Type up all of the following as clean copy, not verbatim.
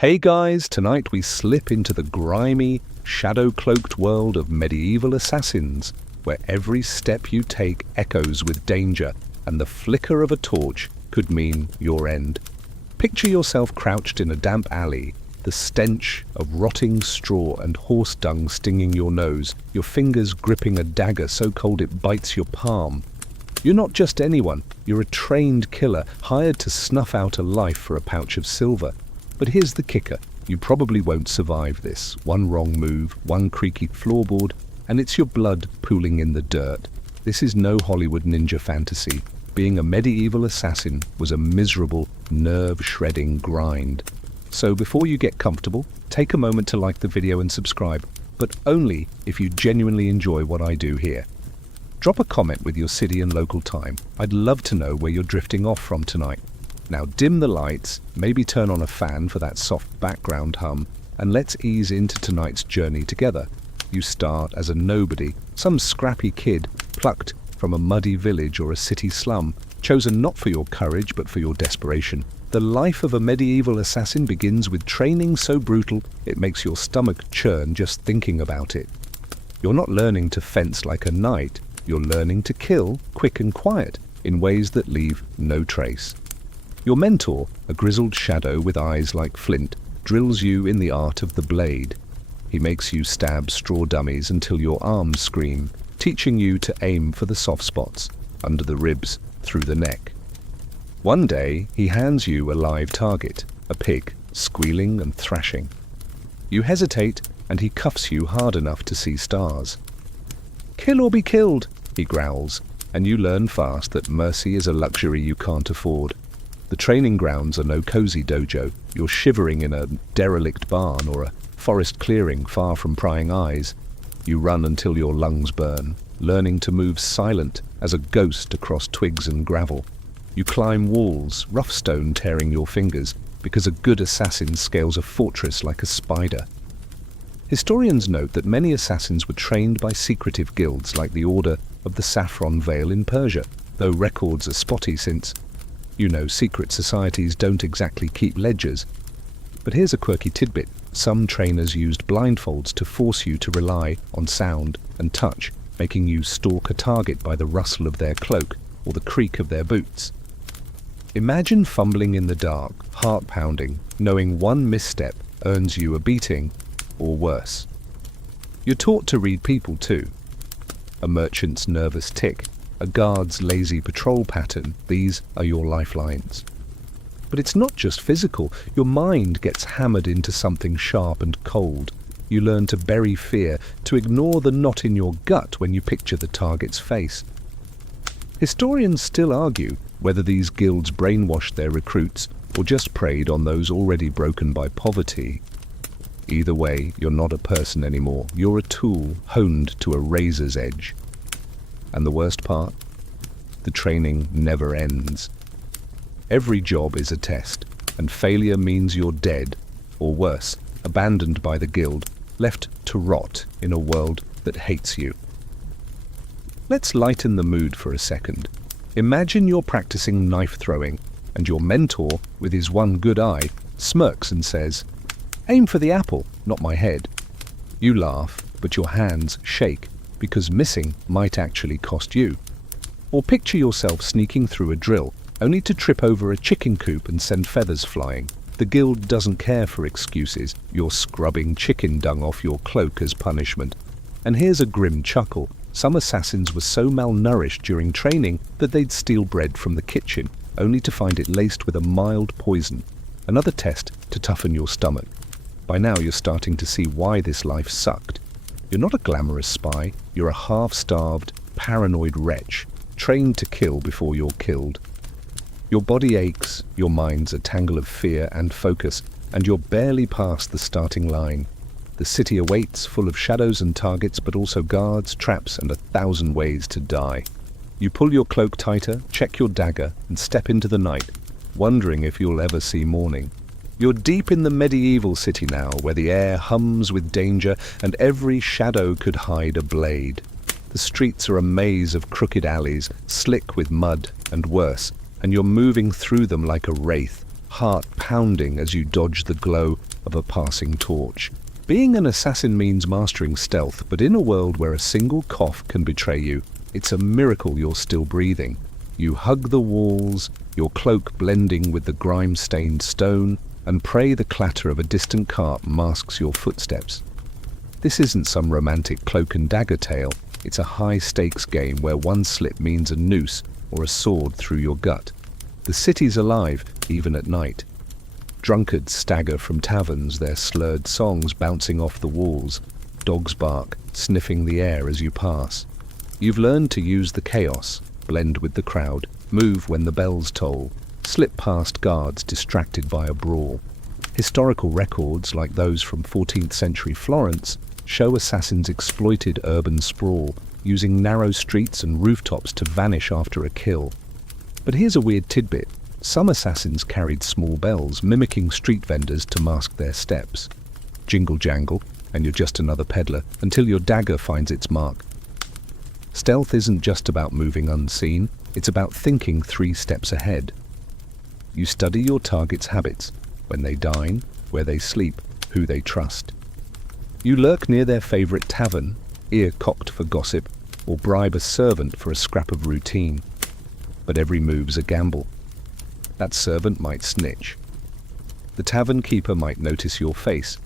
Hey guys, tonight we slip into the grimy, shadow-cloaked world of medieval assassins, where every step you take echoes with danger, and the flicker of a torch could mean your end. Picture yourself crouched in a damp alley, the stench of rotting straw and horse dung stinging your nose, your fingers gripping a dagger so cold it bites your palm. You're not just anyone, you're a trained killer, hired to snuff out a life for a pouch of silver. But here's the kicker, you probably won't survive this. One wrong move, one creaky floorboard, and it's your blood pooling in the dirt. This is no Hollywood ninja fantasy. Being a medieval assassin was a miserable, nerve-shredding grind. So before you get comfortable, take a moment to like the video and subscribe, but only if you genuinely enjoy what I do here. Drop a comment with your city and local time. I'd love to know where you're drifting off from tonight. Now dim the lights, maybe turn on a fan for that soft background hum, and let's ease into tonight's journey together. You start as a nobody, some scrappy kid plucked from a muddy village or a city slum, chosen not for your courage but for your desperation. The life of a medieval assassin begins with training so brutal it makes your stomach churn just thinking about it. You're not learning to fence like a knight, you're learning to kill quick and quiet in ways that leave no trace. Your mentor, a grizzled shadow with eyes like flint, drills you in the art of the blade. He makes you stab straw dummies until your arms scream, teaching you to aim for the soft spots, under the ribs, through the neck. One day, he hands you a live target, a pig, squealing and thrashing. You hesitate, and he cuffs you hard enough to see stars. "Kill or be killed," he growls, and you learn fast that mercy is a luxury you can't afford. The training grounds are no cozy dojo. You're shivering in a derelict barn or a forest clearing far from prying eyes. You run until your lungs burn, learning to move silent as a ghost across twigs and gravel. You climb walls, rough stone tearing your fingers, because a good assassin scales a fortress like a spider. Historians note that many assassins were trained by secretive guilds like the Order of the Saffron Veil in Persia, though records are spotty since secret societies don't exactly keep ledgers. But here's a quirky tidbit. Some trainers used blindfolds to force you to rely on sound and touch, making you stalk a target by the rustle of their cloak or the creak of their boots. Imagine fumbling in the dark, heart pounding, knowing one misstep earns you a beating, or worse. You're taught to read people too. A merchant's nervous tick, a guard's lazy patrol pattern, these are your lifelines. But it's not just physical, your mind gets hammered into something sharp and cold. You learn to bury fear, to ignore the knot in your gut when you picture the target's face. Historians still argue whether these guilds brainwashed their recruits or just preyed on those already broken by poverty. Either way, you're not a person anymore, you're a tool honed to a razor's edge. And the worst part? The training never ends. Every job is a test, and failure means you're dead, or worse, abandoned by the guild, left to rot in a world that hates you. Let's lighten the mood for a second. Imagine you're practicing knife throwing, and your mentor, with his one good eye, smirks and says, "Aim for the apple, not my head." You laugh, but your hands shake, because missing might actually cost you. Or picture yourself sneaking through a drill, only to trip over a chicken coop and send feathers flying. The guild doesn't care for excuses. You're scrubbing chicken dung off your cloak as punishment. And here's a grim chuckle. Some assassins were so malnourished during training that they'd steal bread from the kitchen, only to find it laced with a mild poison. Another test to toughen your stomach. By now you're starting to see why this life sucked. You're not a glamorous spy, you're a half-starved, paranoid wretch, trained to kill before you're killed. Your body aches, your mind's a tangle of fear and focus, and you're barely past the starting line. The city awaits, full of shadows and targets, but also guards, traps, and 1,000 ways to die. You pull your cloak tighter, check your dagger, and step into the night, wondering if you'll ever see morning. You're deep in the medieval city now, where the air hums with danger and every shadow could hide a blade. The streets are a maze of crooked alleys, slick with mud and worse, and you're moving through them like a wraith, heart pounding as you dodge the glow of a passing torch. Being an assassin means mastering stealth, but in a world where a single cough can betray you, it's a miracle you're still breathing. You hug the walls, your cloak blending with the grime-stained stone, and pray the clatter of a distant cart masks your footsteps. This isn't some romantic cloak and dagger tale. It's a high-stakes game where one slip means a noose or a sword through your gut. The city's alive, even at night. Drunkards stagger from taverns, their slurred songs bouncing off the walls. Dogs bark, sniffing the air as you pass. You've learned to use the chaos, blend with the crowd, move when the bells toll, slip past guards distracted by a brawl. Historical records, like those from 14th century Florence, show assassins exploited urban sprawl, using narrow streets and rooftops to vanish after a kill. But here's a weird tidbit. Some assassins carried small bells, mimicking street vendors to mask their steps. Jingle jangle, and you're just another peddler, until your dagger finds its mark. Stealth isn't just about moving unseen, it's about thinking 3 steps ahead. You study your target's habits, when they dine, where they sleep, who they trust. You lurk near their favorite tavern, ear cocked for gossip, or bribe a servant for a scrap of routine. But every move's a gamble. That servant might snitch. The tavern keeper might notice your face.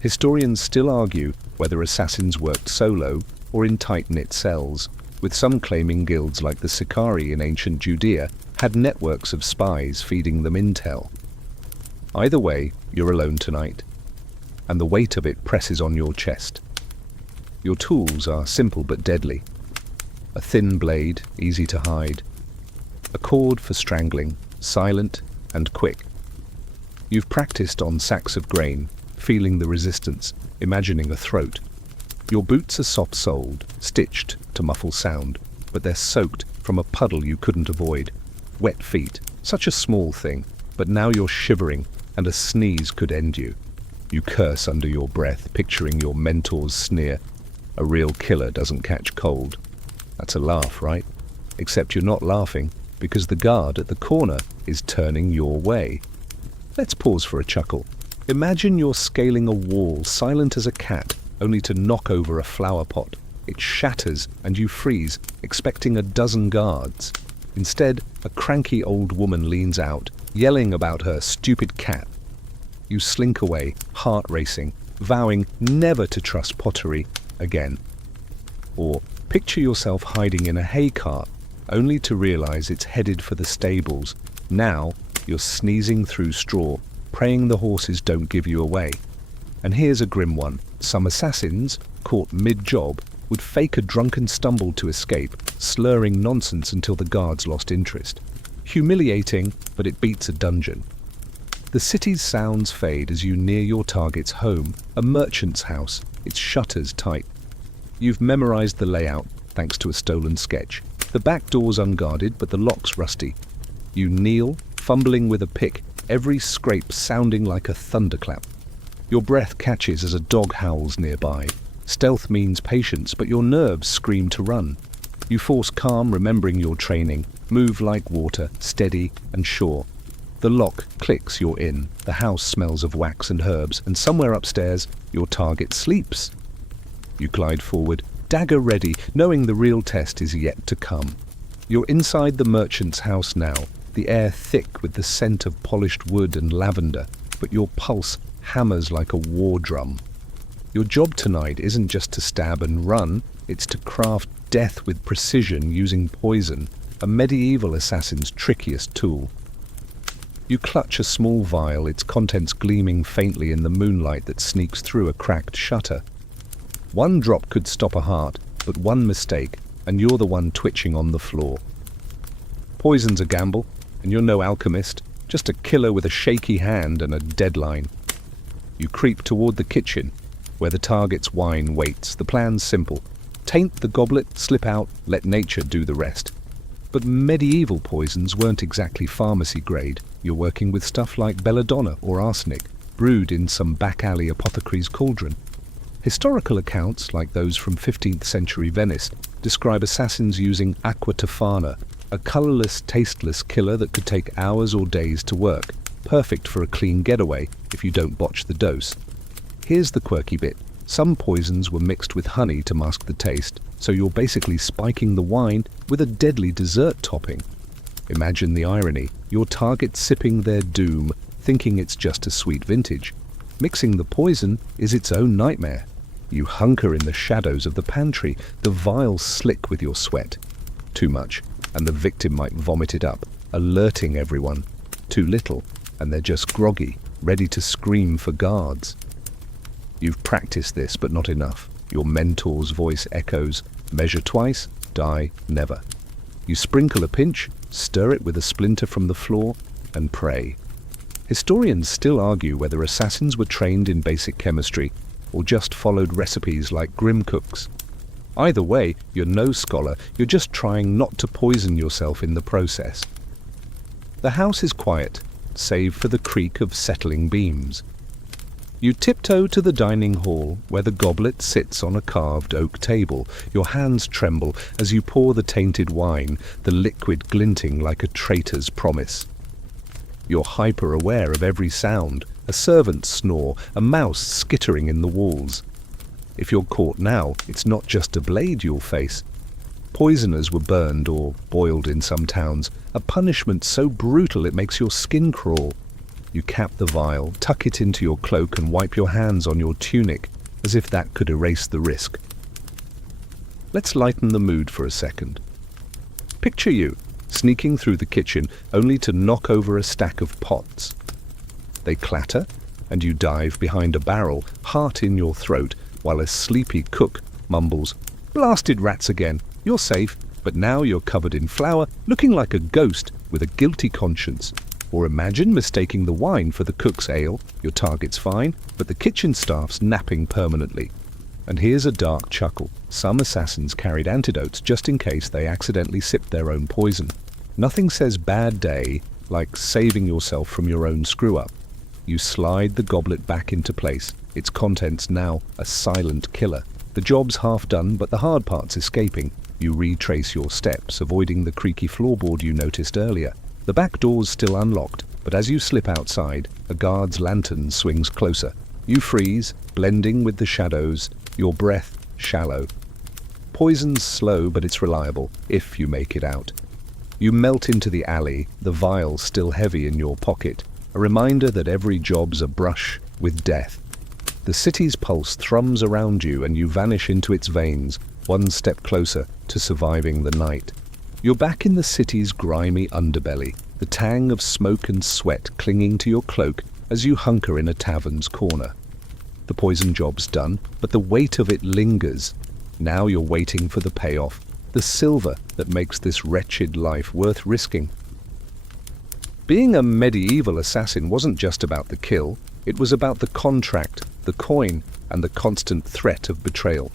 Historians still argue whether assassins worked solo or in tight-knit cells, with some claiming guilds like the Sicarii in ancient Judea had networks of spies feeding them intel. Either way, you're alone tonight, and the weight of it presses on your chest. Your tools are simple but deadly. A thin blade, easy to hide. A cord for strangling, silent and quick. You've practiced on sacks of grain, feeling the resistance, imagining a throat. Your boots are soft-soled, stitched to muffle sound, but they're soaked from a puddle you couldn't avoid. Wet feet, such a small thing, but now you're shivering, and a sneeze could end you. You curse under your breath, picturing your mentor's sneer. A real killer doesn't catch cold. That's a laugh, right? Except you're not laughing, because the guard at the corner is turning your way. Let's pause for a chuckle. Imagine you're scaling a wall, silent as a cat, only to knock over a flower pot. It shatters and you freeze, expecting a dozen guards. Instead, a cranky old woman leans out, yelling about her stupid cat. You slink away, heart racing, vowing never to trust pottery again. Or picture yourself hiding in a hay cart, only to realize it's headed for the stables. Now, you're sneezing through straw, praying the horses don't give you away. And here's a grim one. Some assassins, caught mid-job, would fake a drunken stumble to escape, slurring nonsense until the guards lost interest. Humiliating, but it beats a dungeon. The city's sounds fade as you near your target's home, a merchant's house, its shutters tight. You've memorized the layout, thanks to a stolen sketch. The back door's unguarded, but the lock's rusty. You kneel, fumbling with a pick, every scrape sounding like a thunderclap. Your breath catches as a dog howls nearby. Stealth means patience, but your nerves scream to run. You force calm, remembering your training, move like water, steady and sure. The lock clicks, you're in. The house smells of wax and herbs, and somewhere upstairs, your target sleeps. You glide forward, dagger ready, knowing the real test is yet to come. You're inside the merchant's house now, the air thick with the scent of polished wood and lavender, but your pulse hammers like a war drum. Your job tonight isn't just to stab and run, it's to craft death with precision using poison, a medieval assassin's trickiest tool. You clutch a small vial, its contents gleaming faintly in the moonlight that sneaks through a cracked shutter. One drop could stop a heart, but one mistake, and you're the one twitching on the floor. Poison's a gamble, and you're no alchemist, just a killer with a shaky hand and a deadline. You creep toward the kitchen, where the target's wine waits. The plan's simple. Taint the goblet, slip out, let nature do the rest. But medieval poisons weren't exactly pharmacy grade. You're working with stuff like belladonna or arsenic, brewed in some back-alley apothecary's cauldron. Historical accounts, like those from 15th century Venice, describe assassins using aqua tofana, a colorless, tasteless killer that could take hours or days to work, perfect for a clean getaway if you don't botch the dose. Here's the quirky bit. Some poisons were mixed with honey to mask the taste, so you're basically spiking the wine with a deadly dessert topping. Imagine the irony, your target sipping their doom, thinking it's just a sweet vintage. Mixing the poison is its own nightmare. You hunker in the shadows of the pantry, the vials slick with your sweat. Too much, and the victim might vomit it up, alerting everyone. Too little, and they're just groggy, ready to scream for guards. You've practiced this, but not enough. Your mentor's voice echoes, measure twice, die never. You sprinkle a pinch, stir it with a splinter from the floor, and pray. Historians still argue whether assassins were trained in basic chemistry or just followed recipes like grim cooks. Either way, you're no scholar, you're just trying not to poison yourself in the process. The house is quiet, save for the creak of settling beams. You tiptoe to the dining hall, where the goblet sits on a carved oak table. Your hands tremble as you pour the tainted wine, the liquid glinting like a traitor's promise. You're hyper-aware of every sound, a servant's snore, a mouse skittering in the walls. If you're caught now, it's not just a blade you'll face. Poisoners were burned or boiled in some towns, a punishment so brutal it makes your skin crawl. You cap the vial, tuck it into your cloak and wipe your hands on your tunic, as if that could erase the risk. Let's lighten the mood for a second. Picture you, sneaking through the kitchen only to knock over a stack of pots. They clatter, and you dive behind a barrel, heart in your throat, while a sleepy cook mumbles, "Blasted rats again, you're safe," but now you're covered in flour, looking like a ghost with a guilty conscience. Or imagine mistaking the wine for the cook's ale. Your target's fine, but the kitchen staff's napping permanently. And here's a dark chuckle. Some assassins carried antidotes just in case they accidentally sipped their own poison. Nothing says bad day like saving yourself from your own screw-up. You slide the goblet back into place, its contents now a silent killer. The job's half done, but the hard part's escaping. You retrace your steps, avoiding the creaky floorboard you noticed earlier. The back door's still unlocked, but as you slip outside, a guard's lantern swings closer. You freeze, blending with the shadows, your breath shallow. Poison's slow, but it's reliable, if you make it out. You melt into the alley, the vial still heavy in your pocket, a reminder that every job's a brush with death. The city's pulse thrums around you and you vanish into its veins, one step closer to surviving the night. You're back in the city's grimy underbelly, the tang of smoke and sweat clinging to your cloak as you hunker in a tavern's corner. The poison job's done, but the weight of it lingers. Now you're waiting for the payoff, the silver that makes this wretched life worth risking. Being a medieval assassin wasn't just about the kill, it was about the contract, the coin, and the constant threat of betrayal.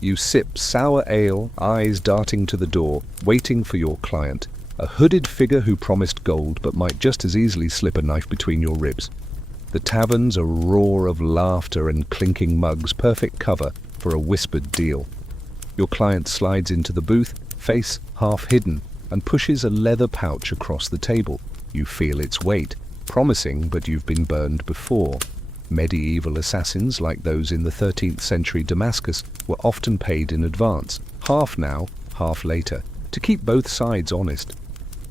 You sip sour ale, eyes darting to the door, waiting for your client, a hooded figure who promised gold but might just as easily slip a knife between your ribs. The tavern's a roar of laughter and clinking mugs, perfect cover for a whispered deal. Your client slides into the booth, face half hidden, and pushes a leather pouch across the table. You feel its weight, promising, but you've been burned before. Medieval assassins, like those in the 13th century Damascus, were often paid in advance, half now, half later, to keep both sides honest.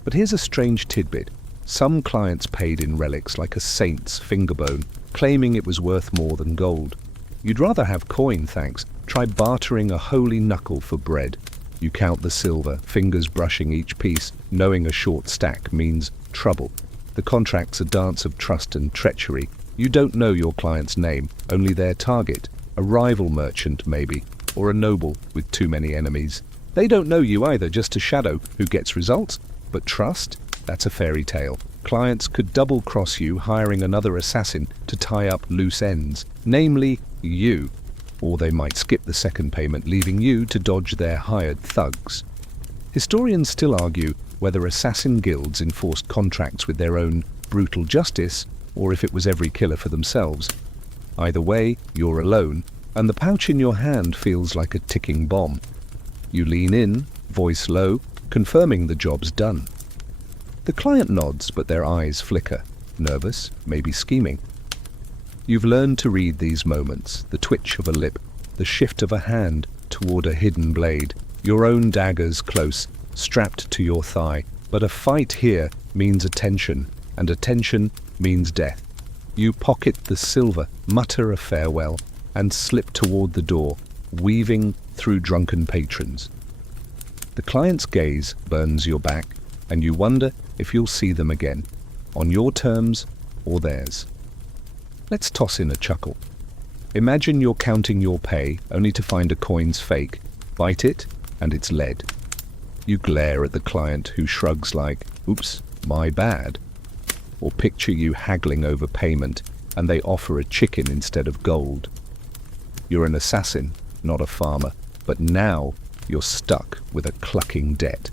But here's a strange tidbit. Some clients paid in relics like a saint's fingerbone, claiming it was worth more than gold. You'd rather have coin, thanks. Try bartering a holy knuckle for bread. You count the silver, fingers brushing each piece, knowing a short stack means trouble. The contract's a dance of trust and treachery. You don't know your client's name, only their target, a rival merchant maybe, or a noble with too many enemies. They don't know you either, just a shadow who gets results. But trust? That's a fairy tale. Clients could double-cross you, hiring another assassin to tie up loose ends, namely you. Or they might skip the second payment, leaving you to dodge their hired thugs. Historians still argue whether assassin guilds enforced contracts with their own brutal justice, or if it was every killer for themselves. Either way, you're alone, and the pouch in your hand feels like a ticking bomb. You lean in, voice low, confirming the job's done. The client nods, but their eyes flicker. nervous, maybe scheming. You've learned to read these moments, the twitch of a lip, the shift of a hand toward a hidden blade, your own daggers close, strapped to your thigh. But a fight here means attention, and attention means death. You pocket the silver, mutter a farewell, and slip toward the door, weaving through drunken patrons. The client's gaze burns your back, and you wonder if you'll see them again, on your terms or theirs. Let's toss in a chuckle. Imagine you're counting your pay only to find a coin's fake, bite it, and it's lead. You glare at the client who shrugs like, "Oops, my bad." Or picture you haggling over payment and they offer a chicken instead of gold. You're an assassin, not a farmer, but now you're stuck with a clucking debt.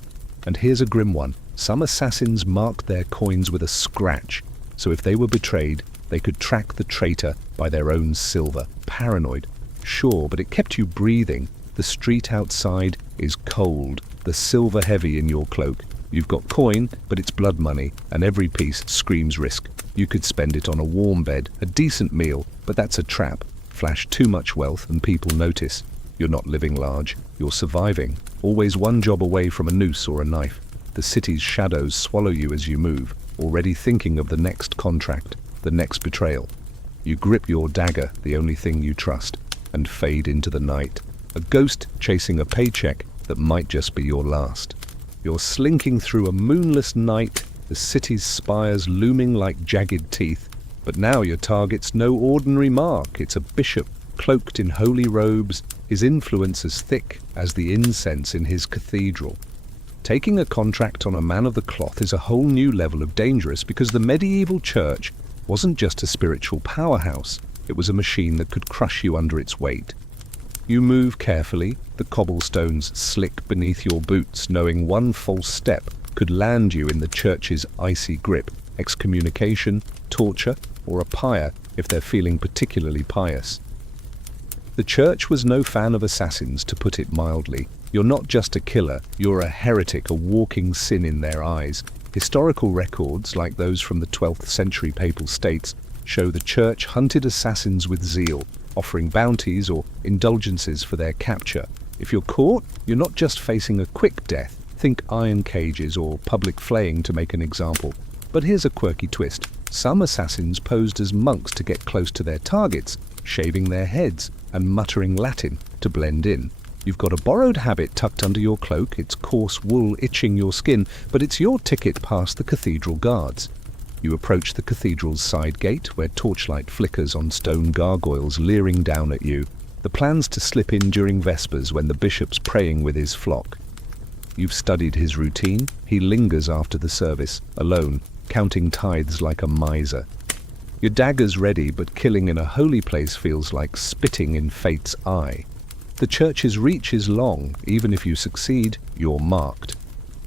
And here's a grim one. Some assassins marked their coins with a scratch, so if they were betrayed, they could track the traitor by their own silver. Paranoid, sure, but it kept you breathing. The street outside is cold, the silver heavy in your cloak. You've got coin, but it's blood money, and every piece screams risk. You could spend it on a warm bed, a decent meal, but that's a trap. Flash too much wealth and people notice. You're not living large, you're surviving, always one job away from a noose or a knife. The city's shadows swallow you as you move, already thinking of the next contract, the next betrayal. You grip your dagger, the only thing you trust, and fade into the night. A ghost chasing a paycheck that might just be your last. You're slinking through a moonless night, the city's spires looming like jagged teeth. But now your target's no ordinary mark. It's a bishop, cloaked in holy robes, his influence as thick as the incense in his cathedral. Taking a contract on a man of the cloth is a whole new level of dangerous, because the medieval church wasn't just a spiritual powerhouse, it was a machine that could crush you under its weight. You move carefully, the cobblestones slick beneath your boots, knowing one false step could land you in the church's icy grip, excommunication, torture, or a pyre if they're feeling particularly pious. The church was no fan of assassins, to put it mildly. You're not just a killer, you're a heretic, a walking sin in their eyes. Historical records, like those from the 12th century papal states, show the church hunted assassins with zeal, offering bounties or indulgences for their capture. If you're caught, you're not just facing a quick death. Think iron cages or public flaying, to make an example. But here's a quirky twist. Some assassins posed as monks to get close to their targets, shaving their heads and muttering Latin to blend in. You've got a borrowed habit tucked under your cloak, its coarse wool itching your skin, but it's your ticket past the cathedral guards. You approach the cathedral's side gate, where torchlight flickers on stone gargoyles leering down at you. The plan's to slip in during Vespers, when the bishop's praying with his flock. You've studied his routine. He lingers after the service, alone, counting tithes like a miser. Your dagger's ready, but killing in a holy place feels like spitting in fate's eye. The church's reach is long. Even if you succeed, you're marked.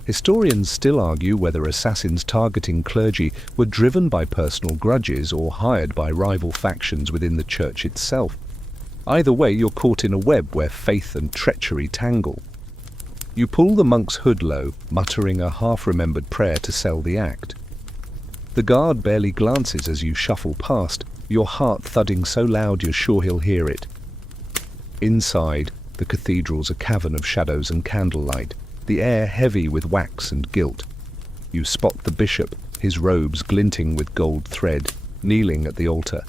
Historians still argue whether assassins targeting clergy were driven by personal grudges or hired by rival factions within the church itself. Either way, you're caught in a web where faith and treachery tangle. You pull the monk's hood low, muttering a half-remembered prayer to sell the act. The guard barely glances as you shuffle past, your heart thudding so loud you're sure he'll hear it. Inside, the cathedral's a cavern of shadows and candlelight, the air heavy with wax and guilt. You spot the bishop, his robes glinting with gold thread, kneeling at the altar.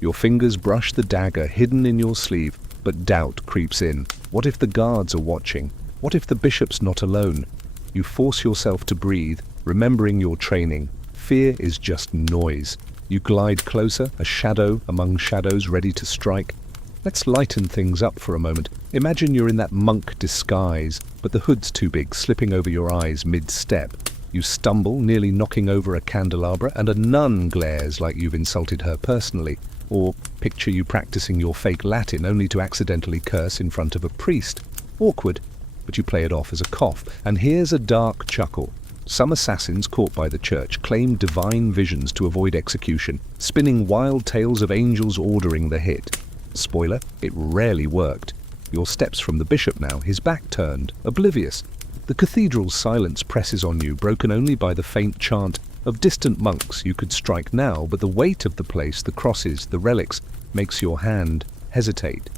Your fingers brush the dagger hidden in your sleeve, but doubt creeps in. What if the guards are watching? What if the bishop's not alone? You force yourself to breathe, remembering your training. Fear is just noise. You glide closer, a shadow among shadows ready to strike. Let's lighten things up for a moment. Imagine you're in that monk disguise, but the hood's too big, slipping over your eyes mid-step. You stumble, nearly knocking over a candelabra, and a nun glares like you've insulted her personally. Or picture you practicing your fake Latin only to accidentally curse in front of a priest. Awkward, but you play it off as a cough. And here's a dark chuckle. Some assassins caught by the church claimed divine visions to avoid execution, spinning wild tales of angels ordering the hit. Spoiler, it rarely worked. Your steps from the bishop now, his back turned, oblivious. The cathedral's silence presses on you, broken only by the faint chant, of distant monks you could strike now, but the weight of the place, the crosses, the relics, makes your hand hesitate.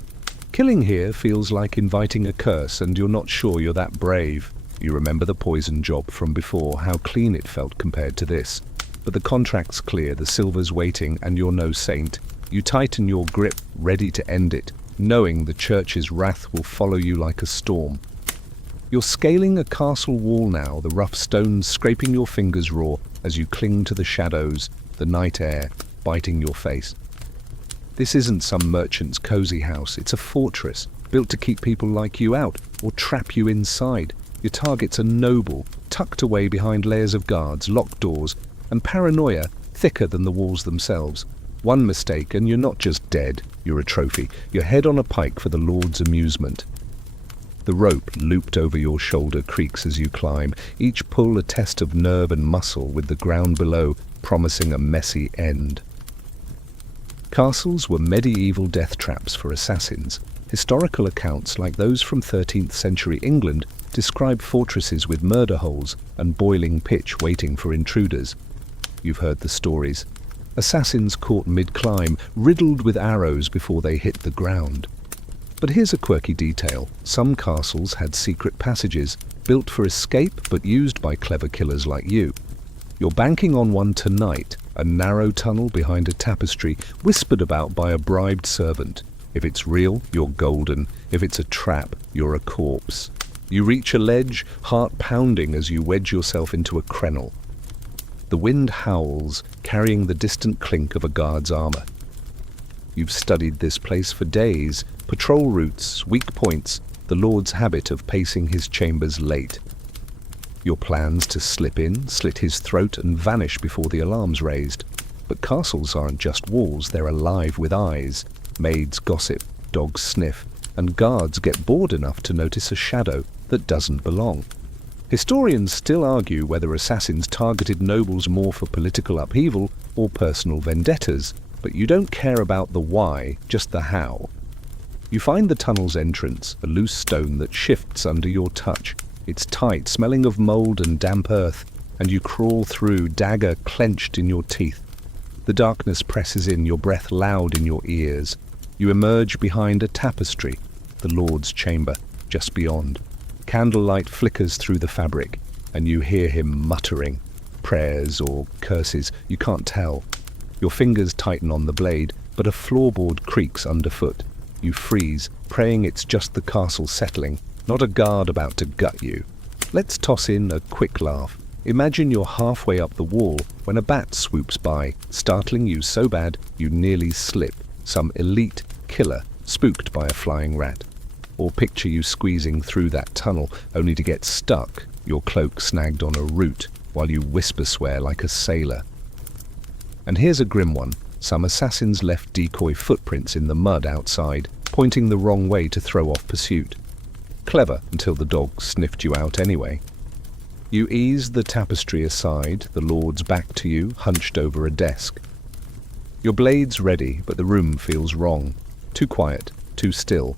Killing here feels like inviting a curse, and you're not sure you're that brave. You remember the poison job from before, how clean it felt compared to this. But the contract's clear, the silver's waiting, and you're no saint. You tighten your grip, ready to end it, knowing the church's wrath will follow you like a storm. You're scaling a castle wall now, the rough stones scraping your fingers raw as you cling to the shadows, the night air biting your face. This isn't some merchant's cozy house, it's a fortress, built to keep people like you out, or trap you inside. Your targets are noble, tucked away behind layers of guards, locked doors, and paranoia thicker than the walls themselves. One mistake and you're not just dead, you're a trophy, your head on a pike for the Lord's amusement. The rope looped over your shoulder creaks as you climb, each pull a test of nerve and muscle, with the ground below promising a messy end. Castles were medieval death traps for assassins. Historical accounts like those from 13th century England describe fortresses with murder holes and boiling pitch waiting for intruders. You've heard the stories. Assassins caught mid-climb, riddled with arrows before they hit the ground. But here's a quirky detail. Some castles had secret passages, built for escape but used by clever killers like you. You're banking on one tonight, a narrow tunnel behind a tapestry, whispered about by a bribed servant. If it's real, you're golden. If it's a trap, you're a corpse. You reach a ledge, heart pounding as you wedge yourself into a crenel. The wind howls, carrying the distant clink of a guard's armor. You've studied this place for days, patrol routes, weak points, the Lord's habit of pacing his chambers late. Your plans to slip in, slit his throat, and vanish before the alarm's raised. But castles aren't just walls, they're alive with eyes. Maids gossip, dogs sniff, and guards get bored enough to notice a shadow that doesn't belong. Historians still argue whether assassins targeted nobles more for political upheaval or personal vendettas, but you don't care about the why, just the how. You find the tunnel's entrance, a loose stone that shifts under your touch. It's tight, smelling of mold and damp earth, and you crawl through, dagger clenched in your teeth. The darkness presses in, your breath loud in your ears. You emerge behind a tapestry, the Lord's chamber, just beyond. Candlelight flickers through the fabric, and you hear him muttering. Prayers or curses, you can't tell. Your fingers tighten on the blade, but a floorboard creaks underfoot. You freeze, praying it's just the castle settling, not a guard about to gut you. Let's toss in a quick laugh. Imagine you're halfway up the wall when a bat swoops by, startling you so bad you nearly slip. Some elite killer spooked by a flying rat. Or picture you squeezing through that tunnel only to get stuck, your cloak snagged on a root, while you whisper swear like a sailor. And here's a grim one. Some assassins left decoy footprints in the mud outside, pointing the wrong way to throw off pursuit. Clever until the dog sniffed you out anyway. You ease the tapestry aside, the Lord's back to you, hunched over a desk. Your blade's ready, but the room feels wrong. Too quiet, too still.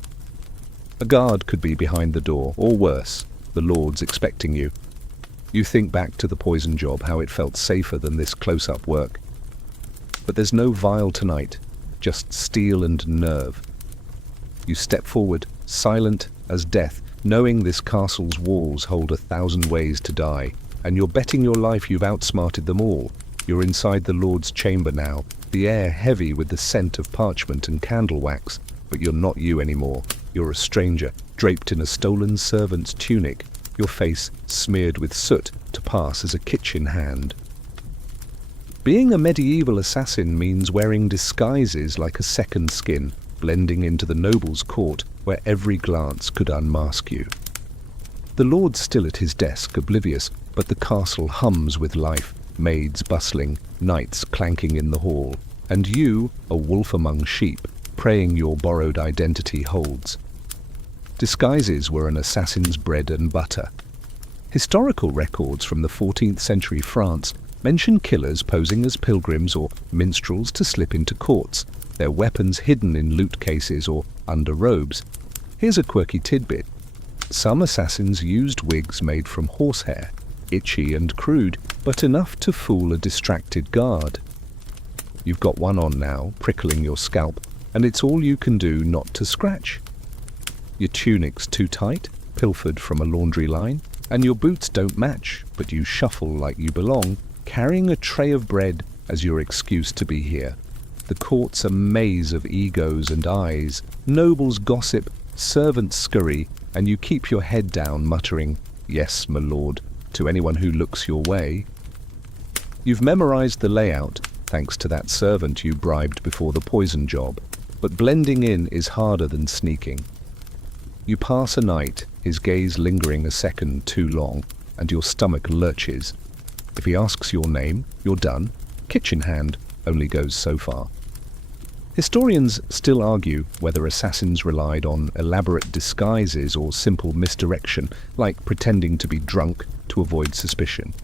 A guard could be behind the door, or worse, the Lord's expecting you. You think back to the poison job, how it felt safer than this close-up work. But there's no vial tonight, just steel and nerve. You step forward, silent as death, knowing this castle's walls hold 1,000 ways to die, and you're betting your life you've outsmarted them all. You're inside the Lord's chamber now, the air heavy with the scent of parchment and candle wax, but you're not you anymore. You're a stranger, draped in a stolen servant's tunic, your face smeared with soot to pass as a kitchen hand. Being a medieval assassin means wearing disguises like a second skin, blending into the noble's court where every glance could unmask you. The Lord's still at his desk, oblivious, but the castle hums with life, maids bustling, knights clanking in the hall, and you, a wolf among sheep, praying your borrowed identity holds. Disguises were an assassin's bread and butter. Historical records from the 14th century France mention killers posing as pilgrims or minstrels to slip into courts, their weapons hidden in loot cases or under robes. Here's a quirky tidbit. Some assassins used wigs made from horsehair. itchy and crude, but enough to fool a distracted guard. You've got one on now, prickling your scalp, and it's all you can do not to scratch. Your tunic's too tight, pilfered from a laundry line, and your boots don't match, but you shuffle like you belong, carrying a tray of bread as your excuse to be here. The court's a maze of egos and eyes, nobles gossip, servants scurry, and you keep your head down, muttering, "Yes, my lord," to anyone who looks your way. You've memorized the layout, thanks to that servant you bribed before the poison job, but blending in is harder than sneaking. You pass a night, his gaze lingering a second too long, and your stomach lurches. If he asks your name, you're done. Kitchen hand only goes so far. Historians still argue whether assassins relied on elaborate disguises or simple misdirection, like pretending to be drunk to avoid suspicion.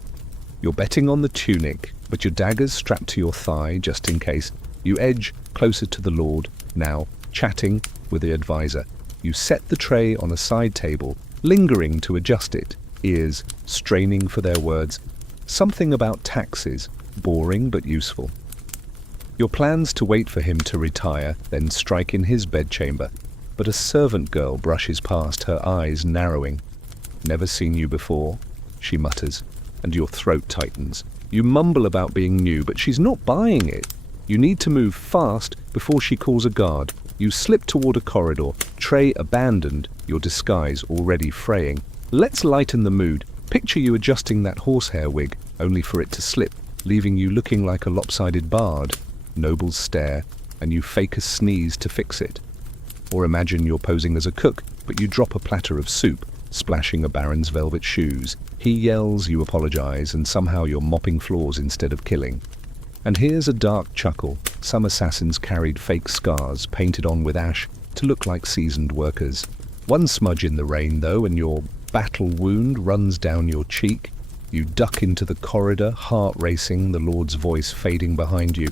You're betting on the tunic, but your dagger's strapped to your thigh just in case. You edge closer to the lord, now chatting with the advisor. You set the tray on a side table, lingering to adjust it, ears straining for their words. Something about taxes, boring but useful. Your plans to wait for him to retire, then strike in his bedchamber, but a servant girl brushes past, her eyes narrowing. "Never seen you before," she mutters, and your throat tightens. You mumble about being new, but she's not buying it. You need to move fast before she calls a guard. You slip toward a corridor, tray abandoned, your disguise already fraying. Let's lighten the mood. Picture you adjusting that horsehair wig, only for it to slip, leaving you looking like a lopsided bard. Nobles stare, and you fake a sneeze to fix it. Or imagine you're posing as a cook, but you drop a platter of soup, splashing a baron's velvet shoes. He yells, you apologize, and somehow you're mopping floors instead of killing. And here's a dark chuckle. Some assassins carried fake scars painted on with ash to look like seasoned workers. One smudge in the rain, though, and your battle wound runs down your cheek. You duck into the corridor, heart racing, the Lord's voice fading behind you.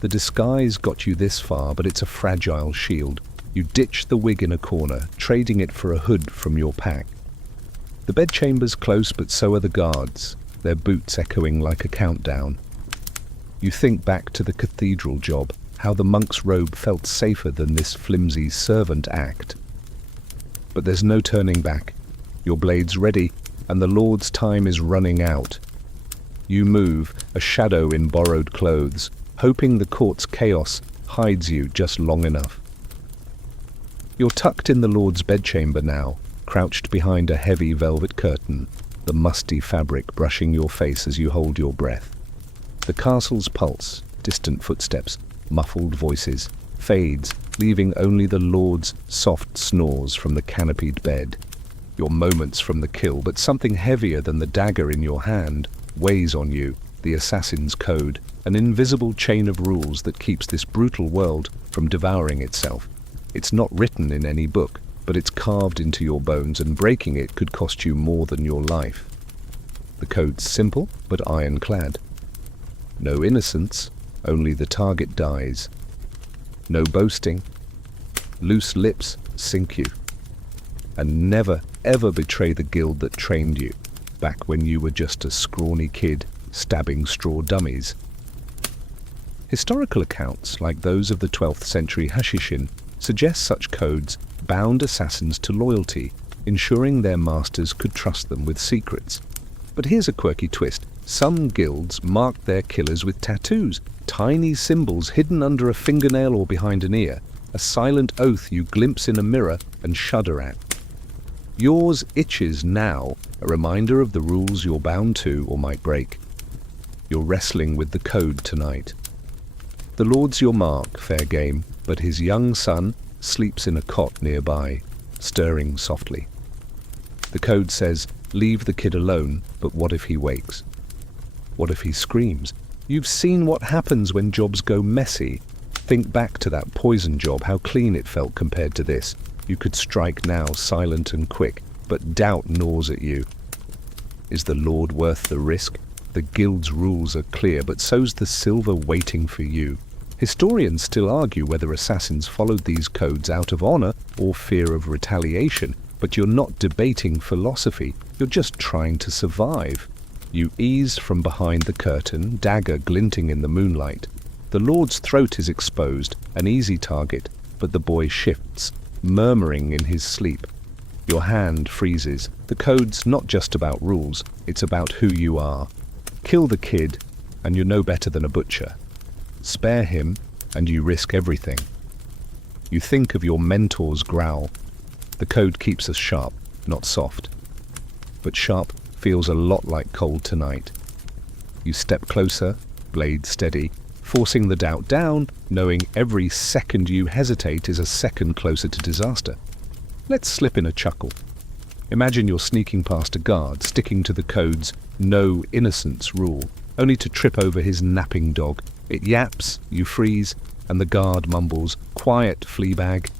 The disguise got you this far, but it's a fragile shield. You ditch the wig in a corner, trading it for a hood from your pack. The bedchamber's close, but so are the guards, their boots echoing like a countdown. You think back to the cathedral job, how the monk's robe felt safer than this flimsy servant act. But there's no turning back. Your blade's ready, and the Lord's time is running out. You move, a shadow in borrowed clothes, hoping the court's chaos hides you just long enough. You're tucked in the Lord's bedchamber now, crouched behind a heavy velvet curtain, the musty fabric brushing your face as you hold your breath. The castle's pulse, distant footsteps, muffled voices, fades, leaving only the Lord's soft snores from the canopied bed. You're moments from the kill, but something heavier than the dagger in your hand weighs on you, the assassin's code, an invisible chain of rules that keeps this brutal world from devouring itself. It's not written in any book, but it's carved into your bones, and breaking it could cost you more than your life. The code's simple, but ironclad. No innocence, only the target dies. No boasting. Loose lips sink you. And never, ever betray the guild that trained you, back when you were just a scrawny kid stabbing straw dummies. Historical accounts, like those of the 12th century Hashishin, suggest such codes bound assassins to loyalty, ensuring their masters could trust them with secrets. But here's a quirky twist. Some guilds marked their killers with tattoos, tiny symbols hidden under a fingernail or behind an ear, a silent oath you glimpse in a mirror and shudder at. Yours itches now, a reminder of the rules you're bound to or might break. You're wrestling with the code tonight. The Lord's your mark, fair game, but his young son sleeps in a cot nearby, stirring softly. The code says, leave the kid alone, but what if he wakes? What if he screams? You've seen what happens when jobs go messy. Think back to that poison job, how clean it felt compared to this. You could strike now, silent and quick, but doubt gnaws at you. Is the Lord worth the risk? The guild's rules are clear, but so's the silver waiting for you. Historians still argue whether assassins followed these codes out of honor or fear of retaliation, but you're not debating philosophy, you're just trying to survive. You ease from behind the curtain, dagger glinting in the moonlight. The Lord's throat is exposed, an easy target, but the boy shifts, murmuring in his sleep. Your hand freezes. The code's not just about rules, it's about who you are. Kill the kid, and you're no better than a butcher. Spare him, and you risk everything. You think of your mentor's growl. The code keeps us sharp, not soft. But sharp feels a lot like cold tonight. You step closer, blade steady, forcing the doubt down, knowing every second you hesitate is a second closer to disaster. Let's slip in a chuckle. Imagine you're sneaking past a guard, sticking to the code's no innocence rule, only to trip over his napping dog. It yaps, you freeze, and the guard mumbles, "Quiet, fleabag."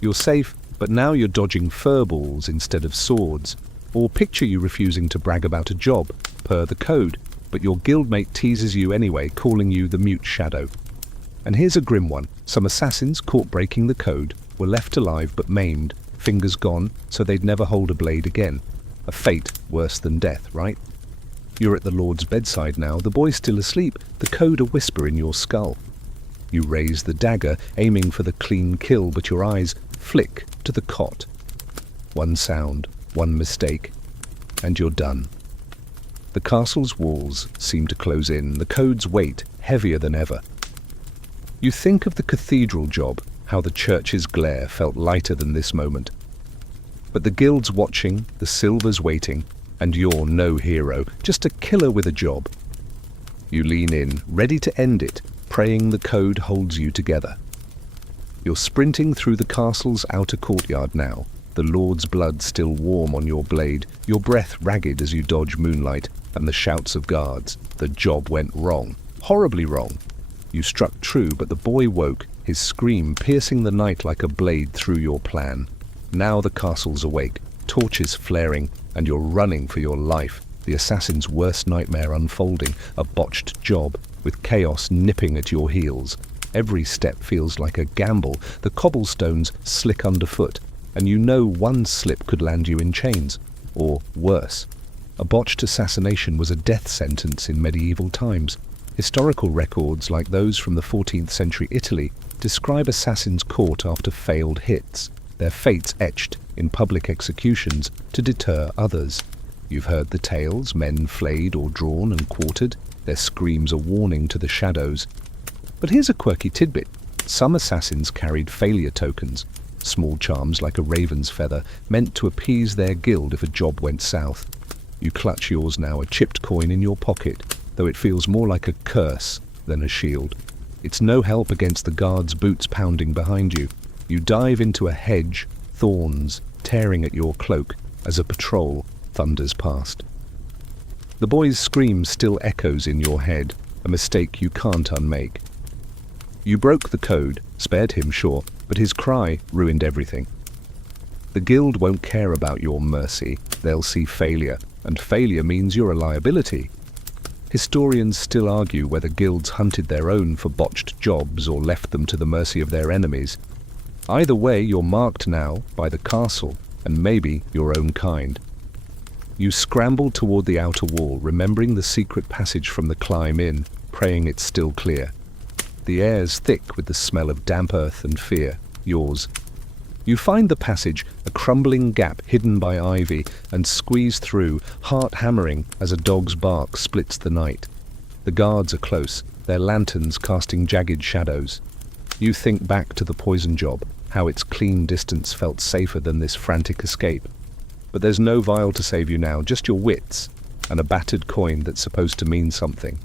You're safe, but now you're dodging furballs instead of swords. Or picture you refusing to brag about a job, per the code, but your guildmate teases you anyway, calling you the mute shadow. And here's a grim one. Some assassins caught breaking the code were left alive but maimed, fingers gone, so they'd never hold a blade again. A fate worse than death, right? You're at the Lord's bedside now, the boy's still asleep, the code a whisper in your skull. You raise the dagger, aiming for the clean kill, but your eyes flick to the cot. One sound, one mistake, and you're done. The castle's walls seem to close in, the code's weight heavier than ever. You think of the cathedral job, how the church's glare felt lighter than this moment. But the guild's watching, the silver's waiting, and you're no hero, just a killer with a job. You lean in, ready to end it, praying the code holds you together. You're sprinting through the castle's outer courtyard now, the Lord's blood still warm on your blade, your breath ragged as you dodge moonlight, and the shouts of guards. The job went wrong, horribly wrong. You struck true, but the boy woke, his scream piercing the night like a blade through your plan. Now the castle's awake, torches flaring, and you're running for your life, the assassin's worst nightmare unfolding, a botched job, with chaos nipping at your heels. Every step feels like a gamble, the cobblestones slick underfoot, and you know one slip could land you in chains, or worse. A botched assassination was a death sentence in medieval times. Historical records like those from the 14th century Italy describe assassins caught after failed hits, their fates etched in public executions to deter others. You've heard the tales, men flayed or drawn and quartered, their screams a warning to the shadows. But here's a quirky tidbit. Some assassins carried failure tokens, small charms like a raven's feather, meant to appease their guild if a job went south. You clutch yours now, a chipped coin in your pocket, though it feels more like a curse than a shield. It's no help against the guard's boots pounding behind you. You dive into a hedge, thorns tearing at your cloak as a patrol thunders past. The boy's scream still echoes in your head, a mistake you can't unmake. You broke the code, spared him, sure, but his cry ruined everything. The guild won't care about your mercy, they'll see failure, and failure means you're a liability. Historians still argue whether guilds hunted their own for botched jobs or left them to the mercy of their enemies. Either way, you're marked now by the castle, and maybe your own kind. You scramble toward the outer wall, remembering the secret passage from the climb in, praying it's still clear. The air's thick with the smell of damp earth and fear, yours. You find the passage, a crumbling gap hidden by ivy, and squeeze through, heart hammering as a dog's bark splits the night. The guards are close, their lanterns casting jagged shadows. You think back to the poison job, how its clean distance felt safer than this frantic escape. But there's no vial to save you now, just your wits, and a battered coin that's supposed to mean something.